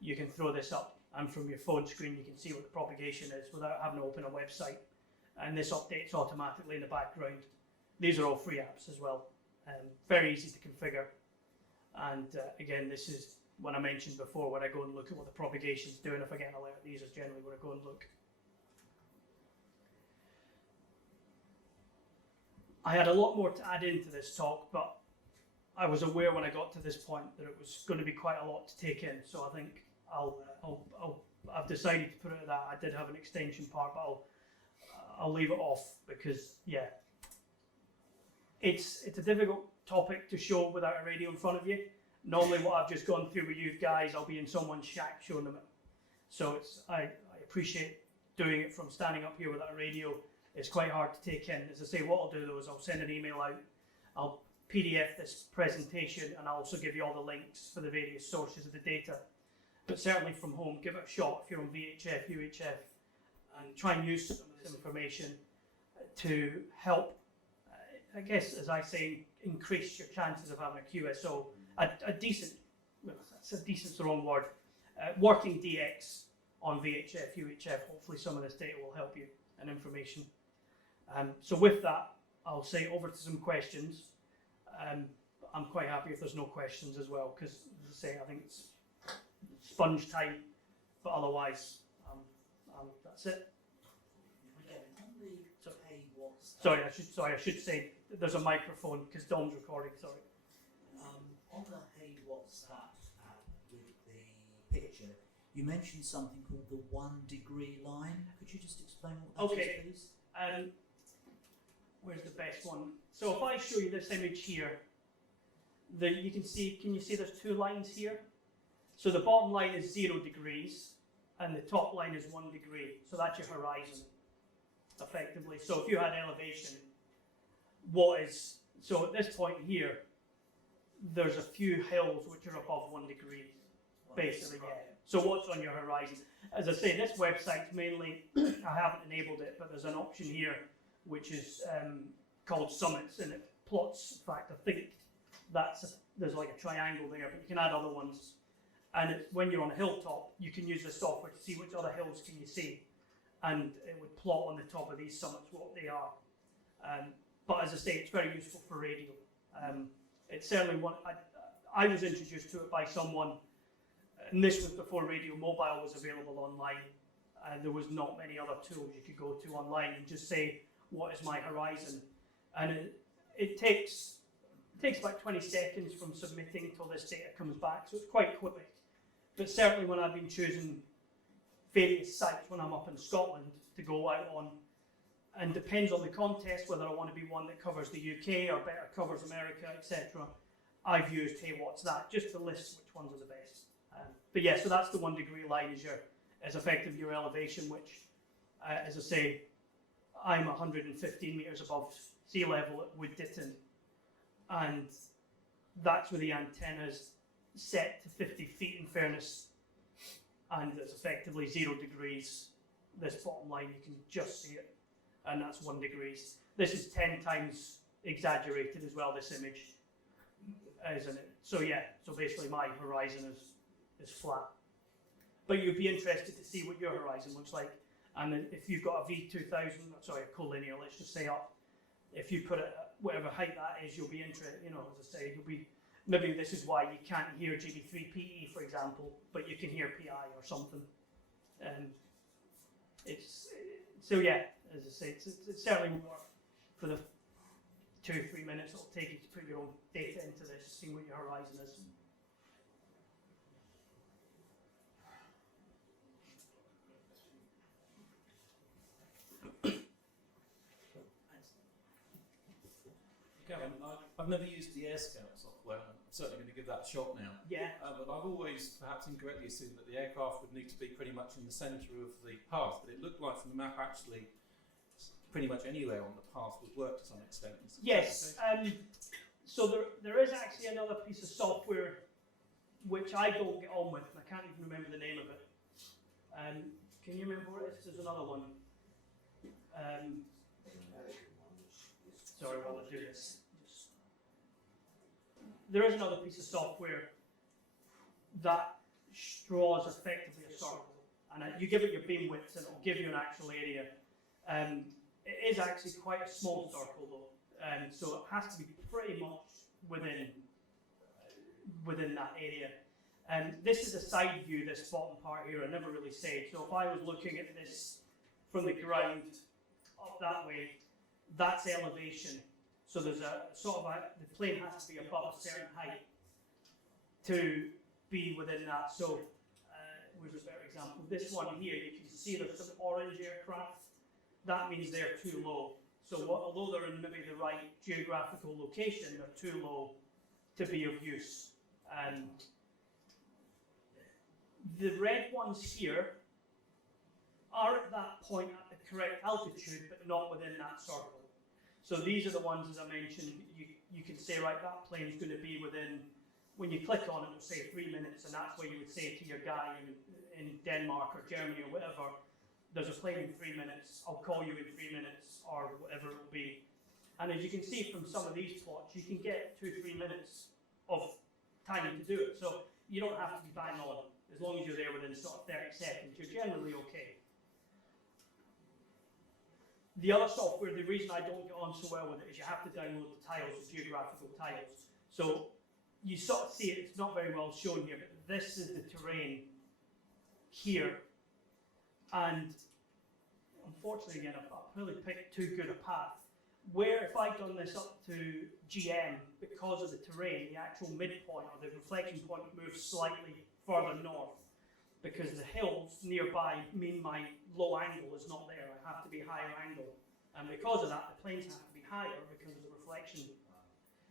you can throw this up, and from your phone screen, you can see what the propagation is without having to open a website. And this updates automatically in the background. These are all free apps as well. Very easy to configure. And again, this is when I mentioned before, when I go and look at what the propagation is doing. If I get an alert, these is generally where I go and look. I had a lot more to add into this talk, but I was aware when I got to this point that it was going to be quite a lot to take in. So I think I've decided to put it at that. I did have an extension part, but I'll leave it off because, yeah, it's a difficult topic to show without a radio in front of you. Normally what I've just gone through with you guys, I'll be in someone's shack showing them it. So I appreciate doing it from standing up here without a radio. It's quite hard to take in. As I say, what I'll do though is I'll send an email out, I'll PDF this presentation, and I'll also give you all the links for the various sources of the data. But certainly from home, give it a shot if you're on VHF, UHF, and try and use some of this information to help, I guess, as I say, increase your chances of having a QSO, a decent, well, that's a decent's the wrong word, working DX on VHF, UHF. Hopefully some of this data will help you and information. So with that, I'll say over to some questions. I'm quite happy if there's no questions as well, because as I say, I think it's sponge time, but otherwise, that's it. Sorry, I should say there's a microphone because Dom's recording. Sorry. On the Hey What's That with the picture, you mentioned something called the 1 degree line. Could you just explain what that is, please? Where's the best one? So if I show you this image here, you can see. Can you see there's 2 lines here? So the bottom line is 0 degrees, and the top line is 1 degree. So that's your horizon, effectively. So if you had elevation, so at this point here, there's a few hills which are above 1 degree, basically. Yeah. So what's on your horizon? As I say, this website's mainly, I haven't enabled it, but there's an option here which is called summits, and it plots. In fact, I think there's like a triangle there, but you can add other ones. And when you're on a hilltop, you can use the software to see which other hills can you see, and it would plot on the top of these summits what they are. But as I say, it's very useful for radio. It's certainly one. I was introduced to it by someone, and this was before Radio Mobile was available online. There was not many other tools you could go to online and just say, what is my horizon? And it takes about 20 seconds from submitting till this data comes back, so it's quite quick. But certainly when I've been choosing various sites when I'm up in Scotland to go out on, and depends on the contest whether I want to be one that covers the UK or better covers America, etc. I've used, hey, what's that, just to list which ones are the best. But yeah, so that's the 1 degree line is effectively your elevation, which, as I say, I'm 115 metres above sea level at Wood Ditton, and that's where the antenna is set to 50 feet in fairness, and it's effectively 0 degrees. This bottom line, you can just see it, and that's 1 degrees. This is 10 times exaggerated as well, this image, isn't it? So yeah, so basically my horizon is flat. But you'd be interested to see what your horizon looks like. And if you've got a V2000, sorry, a collinear, let's just say up, if you put it at whatever height that is, you'll be interested, you know, as I say, you'll be, maybe this is why you can't hear GB3PE, for example, but you can hear PI or something. So yeah, as I say, it's certainly worth for the 2-3 minutes it'll take you to put your own data into this, seeing what your horizon is. Gavin, I've never used the AirScout software. I'm certainly going to give that a shot now. Yeah. But I've always perhaps incorrectly assumed that the aircraft would need to be pretty much in the centre of the path, but it looked like from the map actually pretty much anywhere on the path would work to some extent. Yes. So there is actually another piece of software which I don't get on with, and I can't even remember the name of it. Can you remember what it is? There's another one. Sorry, while I do this. There is another piece of software that draws effectively a circle, and you give it your beam width, and it will give you an actual area. It is actually quite a small circle, though, so it has to be pretty much within that area. This is a side view. This bottom part here, I never really say. So if I was looking at this from the ground up that way, that's elevation. So there's a sort of the plane has to be above a certain height to be within that. So where's a better example? This one here, you can see there's some orange aircraft. That means they're too low. So although they're in maybe the right geographical location, they're too low to be of use. The red ones here are at that point at the correct altitude, but not within that circle. So these are the ones, as I mentioned, you can say, right, that plane's going to be within, when you click on it, it'll say 3 minutes, and that's where you would say to your guy in Denmark or Germany or whatever, there's a plane in 3 minutes, I'll call you in 3 minutes, or whatever it will be. And as you can see from some of these plots, you can get 2-3 minutes of time to do it. So you don't have to be bang on. As long as you're there within sort of 30 seconds, you're generally okay. The other software, the reason I don't get on so well with it is you have to download the tiles, the geographical tiles. So you sort of see it, it's not very well shown here, but this is the terrain here. And unfortunately, again, I've really picked too good a path. Where if I'd done this up to GM, because of the terrain, the actual midpoint or the reflection point moves slightly further north, because the hills nearby mean my low angle is not there. I have to be higher angle. And because of that, the planes have to be higher because of the reflection.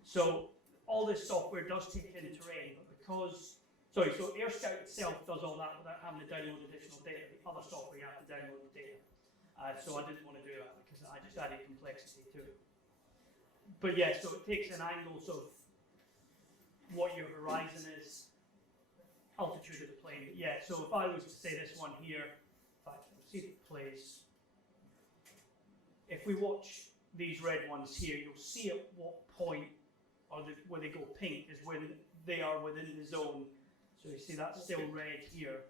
So all this software does take in terrain, but because, so AirScout itself does all that without having to download additional data. The other software, you have to download the data. So I didn't want to do that because I just added complexity to it. But yeah, so it takes in angles of what your horizon is, altitude of the plane. But yeah, so if I was to say this one here, in fact, let's see if it plays. If we watch these red ones here, you'll see at what point, or where they go pink, is when they are within the zone. So you see that's still red here.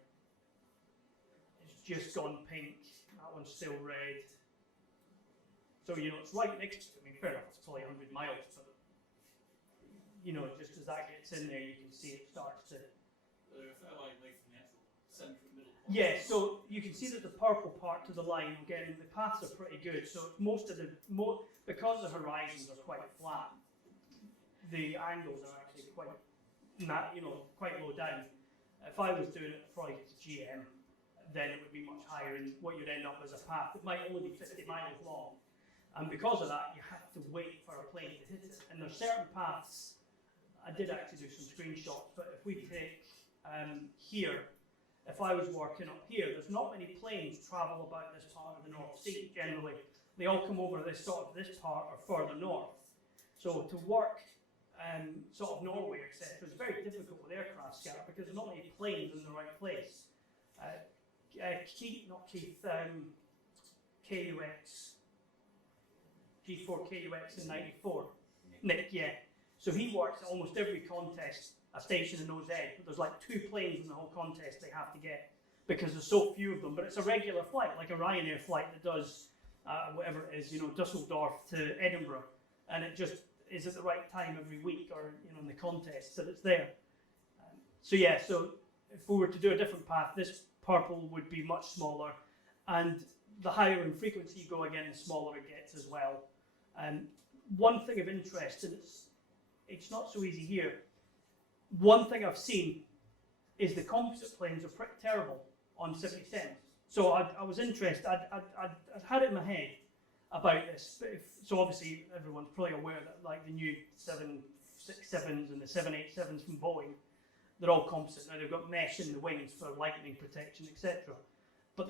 It's just gone pink. That one's still red. So, you know, it's right next to, I mean, fair enough, it's probably 100 miles, but, you know, just as that gets in there, you can see it starts to... They're a fair way away from the actual centre and middle point. Yeah, so you can see that the purple part to the line, again, the paths are pretty good. So most of the, because the horizons are quite flat, the angles are actually quite, you know, quite low down. If I was doing it probably to GM, then it would be much higher, and what you'd end up as a path. It might only be 50 miles long. And because of that, you have to wait for a plane to hit it. And there's certain paths, I did actually do some screenshots, but if we take here, if I was working up here, there's not many planes travel about this part of the North Sea generally. They all come over this part or further north. So to work sort of Norway, etc., is very difficult with aircraft scatter because there's not many planes in the right place. KUX, G4 KUX in '94. Nick, yeah. So he works at almost every contest, a station in Nose Edge, but there's like 2 planes in the whole contest they have to get because there's so few of them. But it's a regular flight, like a Ryanair flight that does whatever it is, Dusseldorf to Edinburgh, and it just is at the right time every week, or in the contest that it's there. So if we were to do a different path, this purple would be much smaller, and the higher in frequency you go again, the smaller it gets as well. One thing of interest, and it's not so easy here, one thing I've seen is the composite planes are pretty terrible on 77. So I was interested, I'd had it in my head about this, so obviously everyone's probably aware that like the new 767s and the 787s from Boeing, they're all composite. Now they've got mesh in the wings for lightning protection, etc. But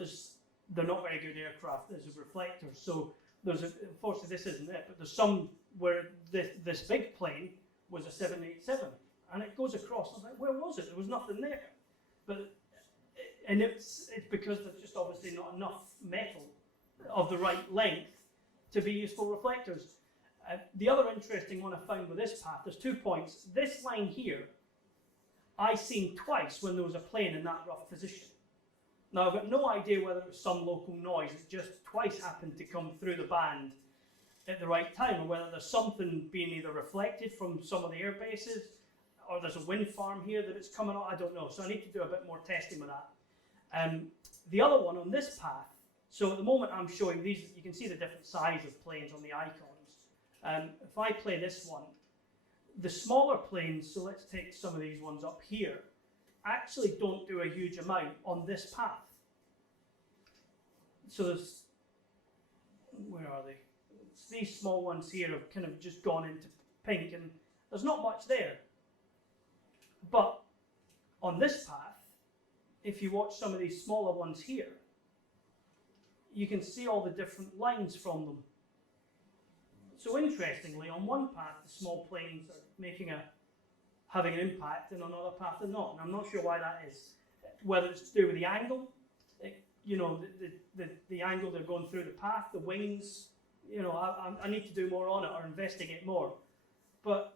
they're not very good aircraft as a reflector. So unfortunately this isn't it, but there's some where this big plane was a 787 and it goes across. I was like, where was it? There was nothing there. And it's because there's just obviously not enough metal of the right length to be useful reflectors. The other interesting one I found with this path, there's 2 points. This line here, I seen twice when there was a plane in that rough position. Now I've got no idea whether it was some local noise, it just twice happened to come through the band at the right time, or whether there's something being either reflected from some of the air bases, or there's a wind farm here that it's coming on, I don't know. So I need to do a bit more testing with that. The other one on this path, so at the moment I'm showing these, you can see the different size of planes on the icons. If I play this one, the smaller planes, so let's take some of these ones up here, actually don't do a huge amount on this path. So there's, where are they? It's these small ones here have kind of just gone into pink and there's not much there. But on this path, if you watch some of these smaller ones here, you can see all the different lines from them. So interestingly, on one path, the small planes are having an impact, and on another path they're not. And I'm not sure why that is. Whether it's to do with the angle, the angle they're going through the path, the wings. I need to do more on it or investigate more. But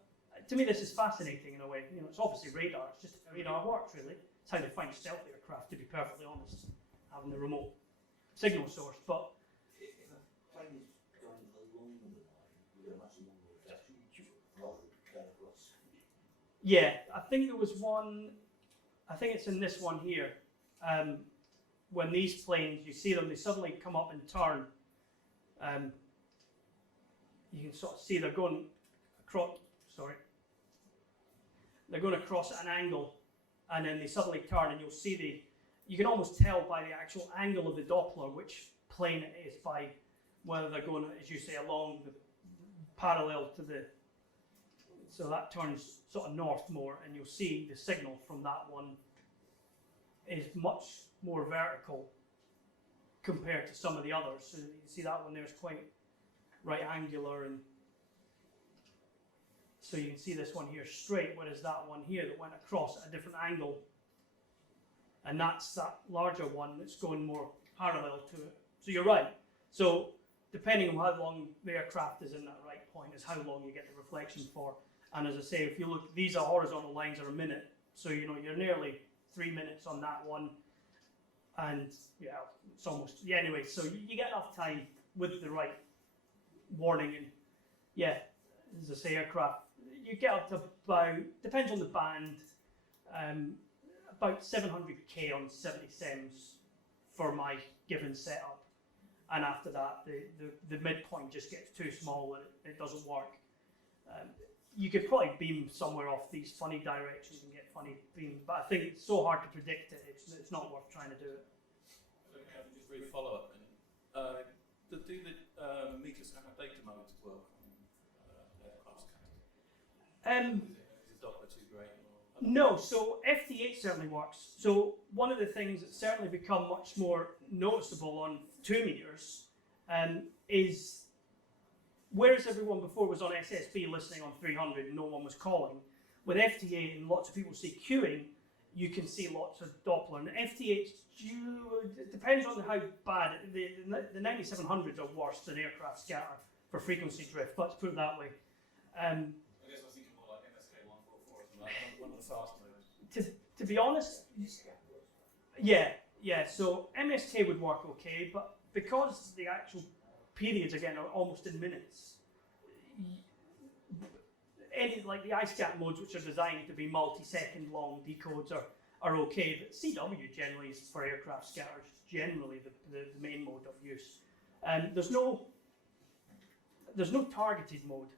to me, this is fascinating in a way. It's obviously radar. It's just how radar works, really. It's how they find stealth aircraft, to be perfectly honest, having the remote signal source. But if a plane is going along the line with a much longer reflection rather than going across. yeah, I think there was one. I think it's in this one here. When these planes, you see them, they suddenly come up and turn. You can sort of see they're going across. Sorry. They're going across at an angle, and then they suddenly turn, and you'll see you can almost tell by the actual angle of the Doppler which plane it is by whether they're going, as you say, along the parallel to the. So that turns sort of north more, and you'll see the signal from that one is much more vertical compared to some of the others. So you see that one there's quite right angular, and so you can see this one here straight, whereas that one here that went across at a different angle, and that's that larger one that's going more parallel to it. So you're right. So depending on how long the aircraft is in that right point is how long you get the reflection for. And as I say, if you look, these are horizontal lines are a minute, so you're nearly 3 minutes on that one, and yeah, it's almost anyway. So you get enough time with the right warning, and yeah, as I say, aircraft you get up to about, depends on the band, about 700k on 77s for my given setup, and after that the midpoint just gets too small and it doesn't work. You could probably beam somewhere off these funny directions and get funny beams, but I think it's so hard to predict it, it's not worth trying to do it. Okay, I'll just really follow up then. Do the meter scanner data modes work on aircraft scanning? Is it No, so FT8 certainly works. So one of the things that's certainly become much more noticeable on 2 meters is, whereas everyone before was on SSB listening on 300 and no one was calling, with FT8 and lots of people see queuing, you can see lots of Doppler. And FT8, it depends on how bad, the 9700s are worse than aircraft scatter for frequency drift, let's put it that way. I guess I was thinking more like MSK 144 or something, like one of the fast modes. To be honest, yeah, so MSK would work okay, but because the actual periods again are almost in minutes, any like the iSCAT modes, which are designed to be multi-second long decodes, are okay, but CW generally is for aircraft scatters, generally the main mode of use. There's no targeted mode.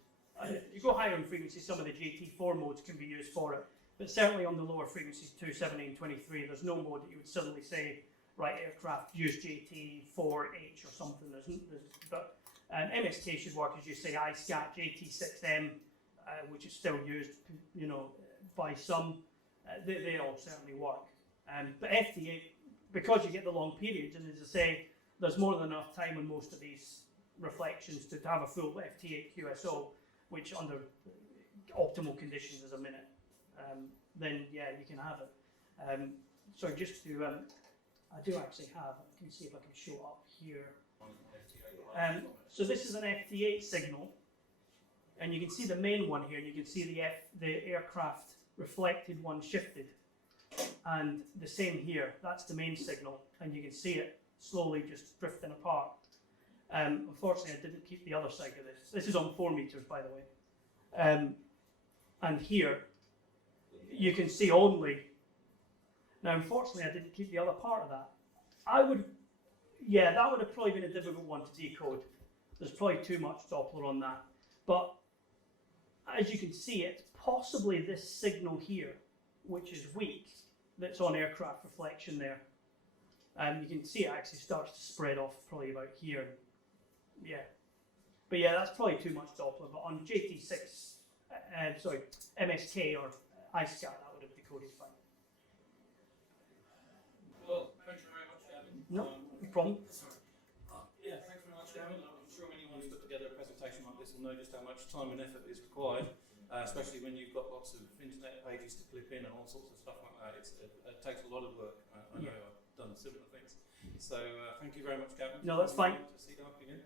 You go higher in frequency, some of the JT4 modes can be used for it, but certainly on the lower frequencies, 270 and 23, there's no mode that you would suddenly say, right, aircraft use JT4H or something. But MSK should work, as you say, iSCAT, JT6M, which is still used, by some. They all certainly work. But FT8, because you get the long periods, and as I say, there's more than enough time on most of these reflections to have a full FT8 QSO, which under optimal conditions is a minute. Then yeah, you can have it. So just to, I do actually have, I can see if I can show up here. So this is an FT8 signal, and you can see the main one here, and you can see the aircraft reflected one shifted, and the same here. That's the main signal, and you can see it slowly just drifting apart. Unfortunately, I didn't keep the other side of this. This is on 4 meters, by the way. And here, you can see only. Now, unfortunately, I didn't keep the other part of that. That would have probably been a difficult one to decode. There's probably too much Doppler on that. But as you can see, it's possibly this signal here, which is weak, that's on aircraft reflection there. You can see it actually starts to spread off probably about here. Yeah. But yeah, that's probably too much Doppler. But on JT6, MSK or iSCAT, that would have decoded fine. Well, thank you very much, Gavin. No problem. Yeah, thanks very much, Gavin. I'm sure anyone who's put together a presentation like this will know just how much time and effort is required, especially when you've got lots of internet pages to clip in and all sorts of stuff like that. It takes a lot of work. I know I've done similar things. So thank you very much, Gavin. No, that's fine. To CDARC again.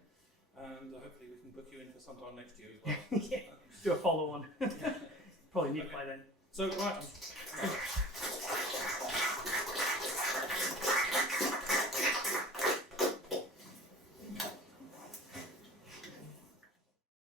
And hopefully we can book you in for sometime next year as well. Yeah, do a follow-on. Probably need it by then. So, right.